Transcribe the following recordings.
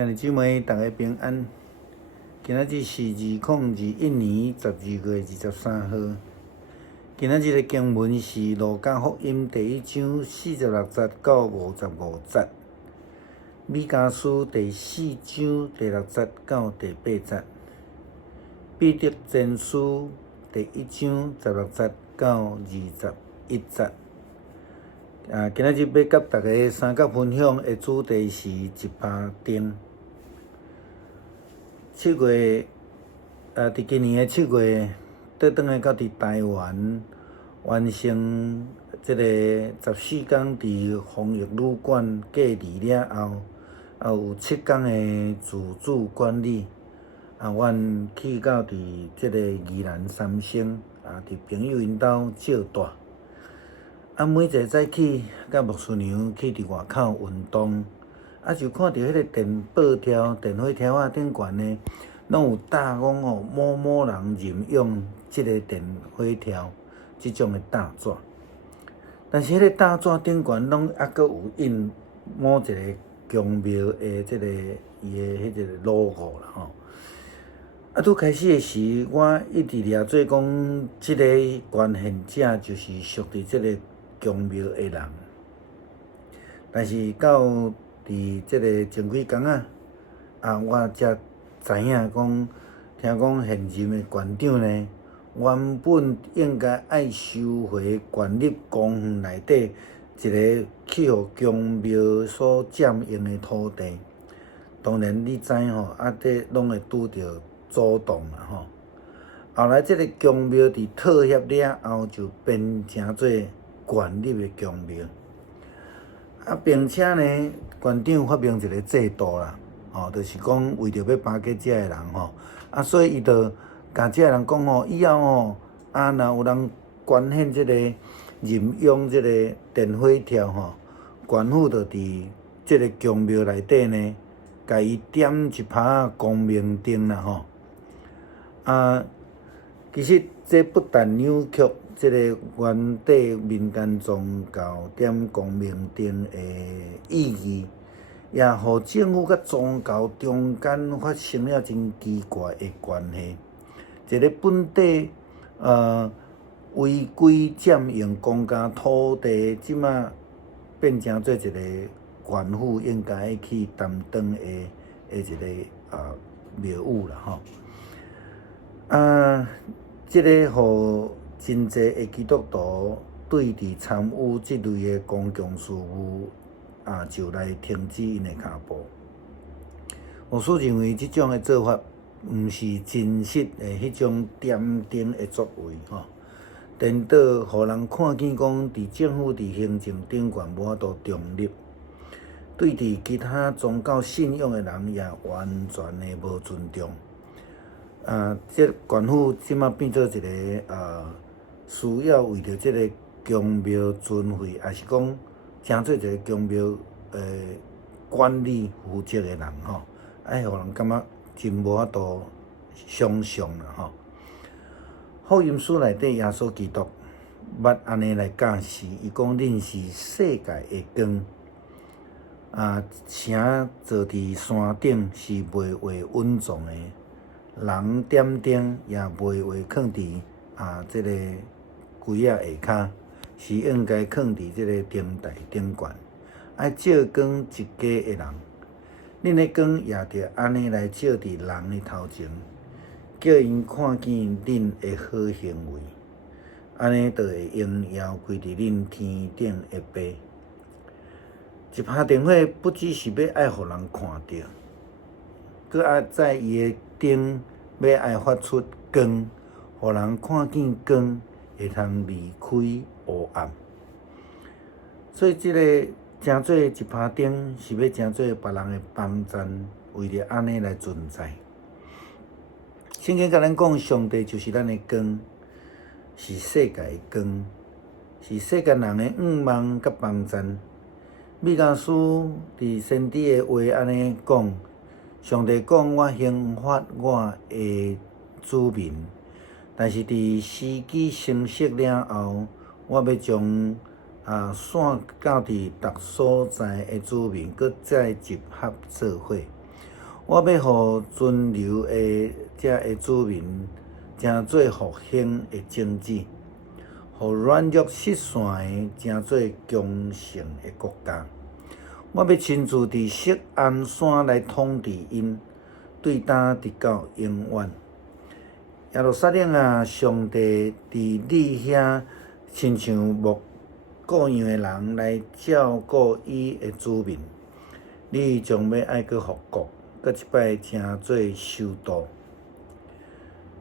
兄弟姊妹，大家平安。今仔日是2021年12月23号。今仔日的经文是《路加福音》第1章46节到55节，《米迦书》第4章第6节到第8节，《彼得前书》第1章16节到21节。今仔日要甲大家三角分享的主题是一巴丁。7月，伫今年的7月，倒转来到伫台湾完成即个14天伫防疫旅馆隔离了后，有7天的自主管理。阮去到伫即个宜兰三星，伫朋友因兜借住。每一个早起，甲牧师娘去伫外口运动，就看到迄个电报条、电火条顶悬呢，拢有打讲某某人任用即个电火条，即种的大纸。但是迄个大纸顶悬拢阁有印某一个宫庙的即个伊的迄个 logo 啦吼。拄开始的时，我一直掠做讲，即个捐献者就是属于即个宫庙的人，但是到伫即个前几工我才知影讲，听讲现任的馆长呢，原本应该爱收回管理公园内底一个去互宫庙所占用的土地。当然你知这拢会拄着阻挡啦吼。后来即个宫庙伫妥协了后，就变成做管理的宫庙，并且呢，馆长发明一个制度啦，就是讲为着要巴结遮个人所以伊就甲遮个人讲以后若有人捐献即个任用即个电火条官府就伫即个宫庙内底呢，甲伊点一拍光明灯啦其实这不但扭曲即个原底民间宗教点光明灯的意义，也互政府甲宗教中间发生了真奇怪的关系。一个本地违规占用公家土地，即马变成做一个官府应该去担当的一个庙宇啦即个互真侪的基督徒对伫参与即类的公共事务就来停止因的脚步。牧师认为即种的做法，毋是真实的迄种点灯的作为颠倒互人看见讲，伫政府伫行政顶悬无法度中立，对伫其他宗教信仰的人也完全的无尊重。即官府即马变做一个需要为着即个宫庙尊费，也是讲成做一个宫庙管理负责的人爱互人感觉真无法度想象啦福音书内底，耶稣基督捌安尼来教示，伊讲恁是世界的光。城坐伫山顶是袂为稳重的。人点灯也袂话放伫即个柜下骹，是应该放伫即个灯台顶悬，爱照光一家的人。恁的光也着安尼来照伫人的头前，叫因看见恁的好行为，安尼就会荣耀归伫恁天顶的爸。一拍电火不只是要爱互人看到，搁爱在伊的灯要爱发出光，互人看见光，会通离开黑暗。所以即个诚做一拍灯，是要诚做别人的帮衬，为着安尼来存在。圣经甲咱讲，上帝就是咱的光，是世界的光，是世间人的仰望甲帮衬。米迦书伫先知的话安尼讲。上帝讲：我兴发我的子民，但是伫时机成熟了后，我要将散到伫逐所在的子民，搁再集合做伙。我要互尊流的遮子民，成做复兴的种子，互软弱失散的成做强盛的国家。我要亲自伫锡安山来统治因，对担直到永远。耶路撒冷啊，上帝伫你遐，亲像牧顾养的人来照顾伊的子民。你将要爱去复国，搁一摆成做首都。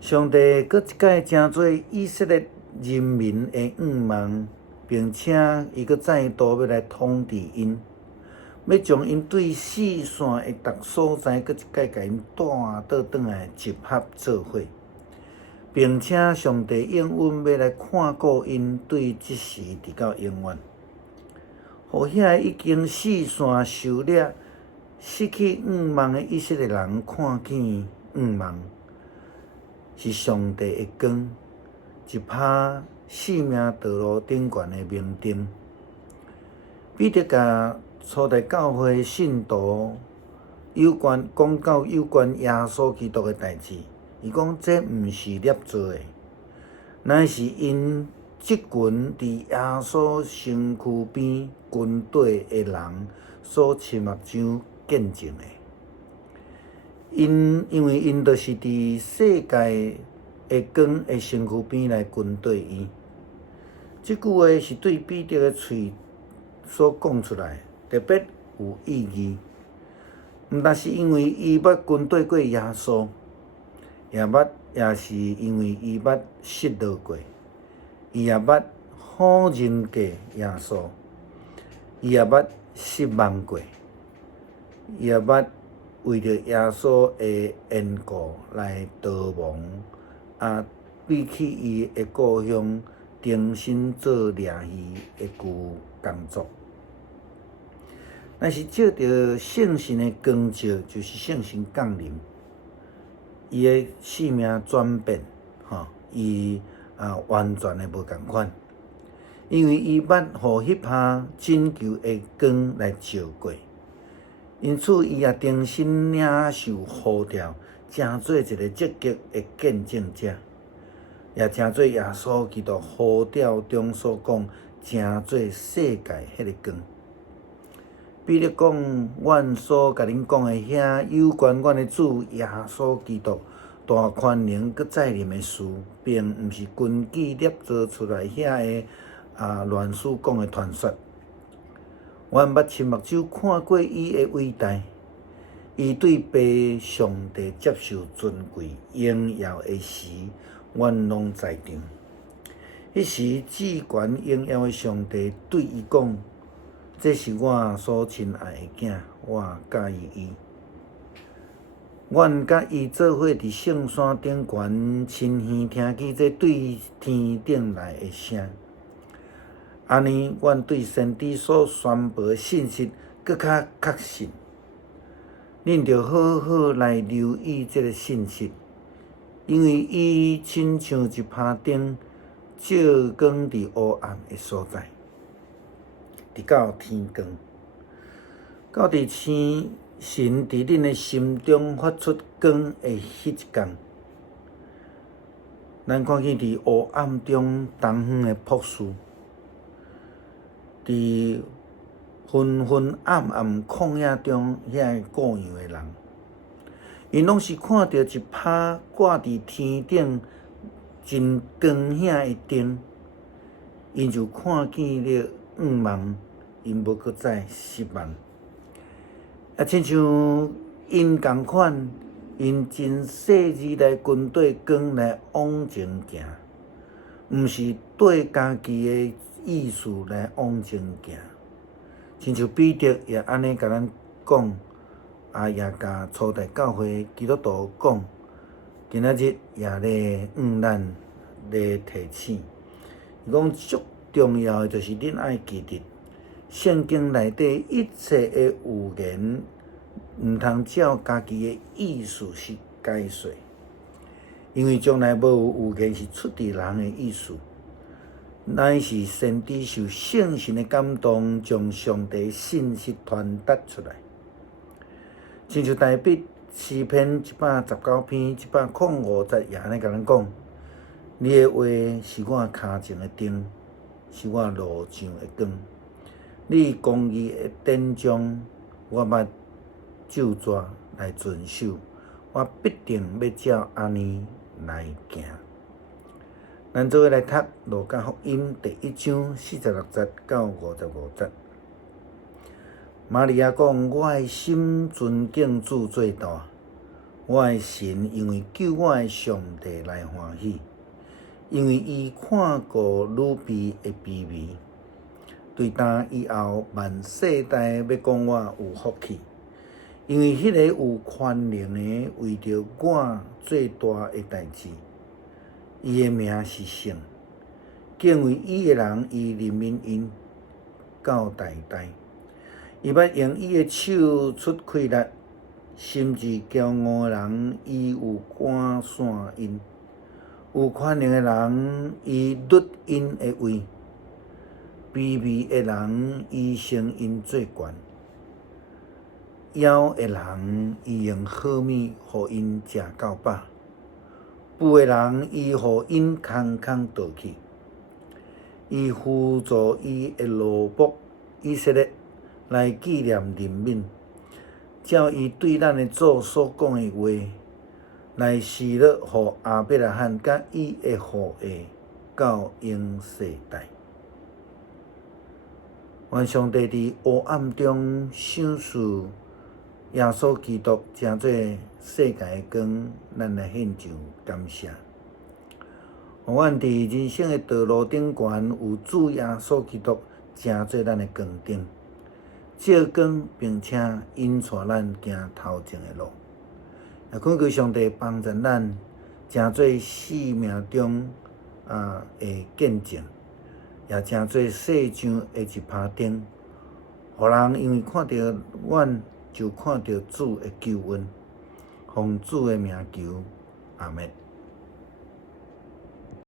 上帝搁一摆成做以色列人民的愿望，并且伊搁再度要来统治因。要将因对四线的逐所在，搁一摆甲因带倒转来集合做伙，并且上帝应允要来看顾因对即时直到永远，互遐已经四线受掠、失去愿望的以色列人看见愿望，是上帝的光，一拍生命道路顶悬的明灯。彼得甲初代教会信徒讲到有关耶稣基督的代志，伊讲这毋是捏造的，乃是因即群伫耶稣身躯边军队的人所亲目睭见证的。因为因就是伫世界的光的身躯边来军队伊。即句话是对彼得的喙所讲出来，特别有意义。毋但是因为伊捌军队过耶稣，也是因为伊捌失落过，伊也捌好人过耶稣，伊也捌失望过，伊也捌为着耶稣的缘故来逃亡，比起伊的故乡，重新做掠鱼的工作。但是借着圣神的光照，就是圣神降临，伊的生命转变，伊完全的无共款，因为伊捌互迄拍拯救的光来照过，因此伊也重新领受呼召，成做一个积极的见证者，也成做耶稣基督呼召中所讲，成做世界迄个光。彼得讲，阮所甲恁讲的遐有关阮的主耶稣基督大宽能搁再临的事，并毋是根据捏造出来遐的乱世讲的传说。阮捌亲目睭看过伊的伟大，伊对爸上帝接受尊贵荣耀的时，阮拢在场。迄时至悬荣耀的上帝对伊讲：这是我所亲爱的囝，我喜意伊。阮甲伊做伙伫圣山顶悬，亲耳听见这对天顶来的声。安尼，阮对先知所宣布的信息搁较确信。恁着好好来留意这个信息，因为伊亲像一拍灯，照光伫黑暗的所在。直到天光，到伫神伫恁的心中发出光的迄一天，咱看见伫黑暗中东方的博士，伫昏昏暗暗旷野中遐顾养的人，因拢是看到一拍挂伫天顶真光遐的灯，因就看见了愿望，因无搁再失望。亲像因共款，因真细致来军队光来往前行，毋是对家己的意思来往前行。亲像彼得也安尼甲咱讲，也甲初代教会基督徒讲，今仔日也咧咱咧提醒，伊讲最重要的就是恁爱记得，圣经内底一切的预言，毋通照家己的意思去解说，因为将来无有预言是出自人的意思。乃是先知受圣神的感动，将上帝信息传达出来。亲像大诗篇119篇150页安尼甲咱讲，你的话是我骹前的灯，是我路上的光。你公义的典章，我捌照纸来遵守，我必定要照安尼来行。咱做伙来读《路加福音》第1章46节到55节。玛利亚讲：我的心尊敬主最大，我的神因为救我的上帝来欢喜，因为伊看顾女婢的卑微。对当以后万世代要讲我有福气，因为迄个有权能的为着我做大的代志，伊的名是圣，敬畏伊的人，伊怜悯因到代代。伊捌用伊的手出气力，心志骄傲的人，伊有赶散因；有权能的人，伊律因的位。卑微的人，伊升因做悬；枵的人，伊用好物互因食到饱；富的人，伊互因空空倒去。伊辅助伊的奴仆以色列来纪念人民，照伊对咱的祖所讲的话，来示落互亚伯拉罕甲伊的后裔到永世代。愿上帝伫黑暗中赏赐耶稣基督，诚做世界的光，咱来献上感谢。互阮伫人生的道路顶悬有主耶稣基督，诚做咱的光灯，照光并且引带咱行头前的路。也恳求上帝帮助咱，诚做生命中的见证。也诚做世上的一盞灯，互人因为看到阮，就看到主的救恩。奉主的名求，阿们。